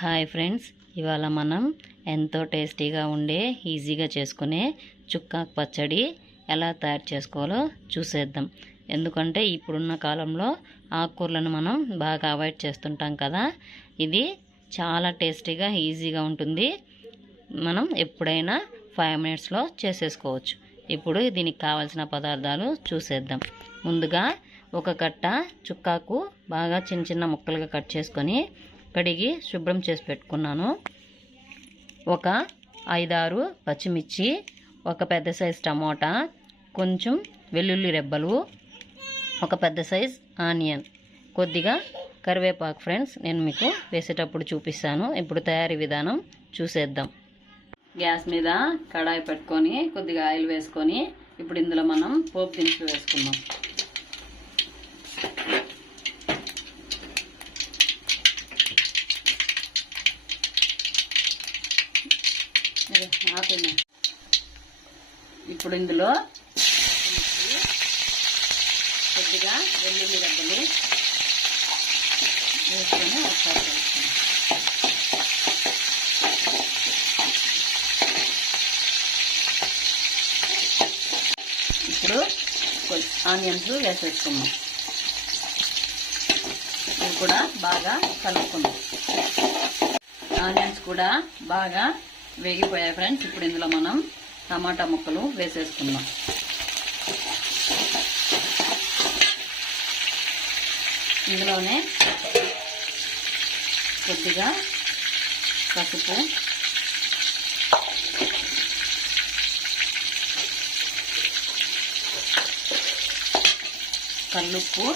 Hi friends ఇవాళ మనం ఎంతో టేస్టీగా ఉండే ఈజీగా చేసుకునే చుక్కాకు పచ్చడి ఎలా తయారు చేసుకోవాలో చూసేద్దాం. ఎందుకంటే ఇప్పుడున్న కాలంలో ఆకుకూరలను మనం బాగా అవాయిడ్ చేస్తుంటాం కదా ఇది చాలా టేస్టీగా ఈజీగా ఉంటుంది. మనం ఎప్పుడైనా ఫైవ్ మినిట్స్లో చేసేసుకోవచ్చు. ఇప్పుడు దీనికి కావాల్సిన పదార్థాలు చూసేద్దాం. ముందుగా ఒక కట్ట చుక్కాకు బాగా చిన్న చిన్న ముక్కలుగా కట్ చేసుకొని కడిగి శుభ్రం చేసి పెట్టుకున్నాను. ఒక ఐదారు పచ్చిమిర్చి ఒక పెద్ద సైజ్ టమోటా కొంచెం వెల్లుల్లి రెబ్బలు ఒక పెద్ద సైజ్ ఆనియన్. కొద్దిగా కరివేపాకు ఫ్రెండ్స్ నేను మీకు వేసేటప్పుడు చూపిస్తాను. ఇప్పుడు తయారీ విధానం చూసేద్దాం. గ్యాస్ మీద కడాయి పెట్టుకొని కొద్దిగా ఆయిల్ వేసుకొని ఇప్పుడు ఇందులో మనం పోపు దినుసులు వేసుకుందాం. ఇదే, ఇప్పుడు ఇందులో కొద్దిగా వెల్లుల్లి రెబ్బలు వేసుకొని ఒకసారి కలుపుకుందాం. ఇప్పుడు ఆనియన్స్ వేసేసుకుందాం. ఇవి కూడా బాగా కలుపుకుందాం. ఆనియన్స్ కూడా బాగా వేగిపోయాయి ఫ్రెండ్స్. ఇప్పుడు ఇందులో మనం టమాటా ముక్కలు వేసేసుకుందాం. ఇందులోనే కొద్దిగా పసుపు కల్లుప్పు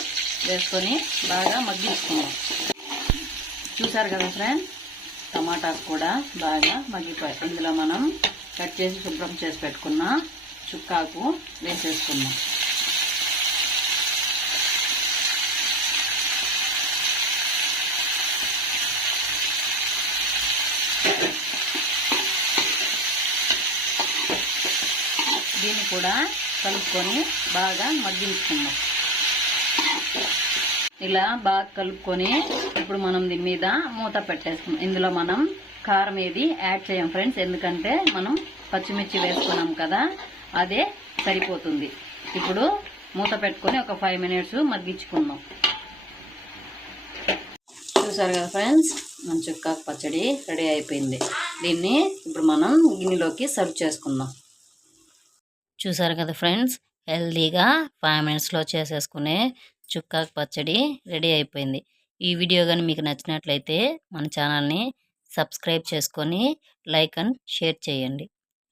వేసుకొని బాగా మగ్గించుకున్నాం చూసారు కదా ఫ్రెండ్స్? టమాటాకు కూడా బాగా మగ్గిపోయి ఇందులో మనం కట్ చేసి శుభ్రం చేసి పెట్టుకున్న చుక్కాకు వేసేసుకున్నాం దీన్ని కూడా కలుపుకొని బాగా మగ్గించుకుందాం. ఇలా బాగా కలుపుకొని ఇప్పుడు మనం దీని మీద మూత పెట్టేసుకున్నాం. ఇందులో మనం కారం ఏది యాడ్ చేయం ఫ్రెండ్స్. ఎందుకంటే మనం పచ్చిమిర్చి వేసుకున్నాం కదా అదే సరిపోతుంది. ఇప్పుడు మూత పెట్టుకొని ఒక ఫైవ్ మినిట్స్ మగ్గించుకుందాం. చూసారు కదా ఫ్రెండ్స్? మన కాకు పచ్చడి రెడీ అయిపోయింది. దీన్ని ఇప్పుడు మనం గిన్నెలోకి సర్వ్ చేసుకుందాం. చూసారు కదా ఫ్రెండ్స్? హెల్దీగా ఫైవ్ మినిట్స్లో చేసేసుకునే చుక్కాకు పచ్చడి రెడీ అయిపోయింది. ఈ వీడియో కానీ మీకు నచ్చినట్లయితే మన ఛానల్ని సబ్స్క్రైబ్ చేసుకొని లైక్ అండ్ షేర్ చేయండి.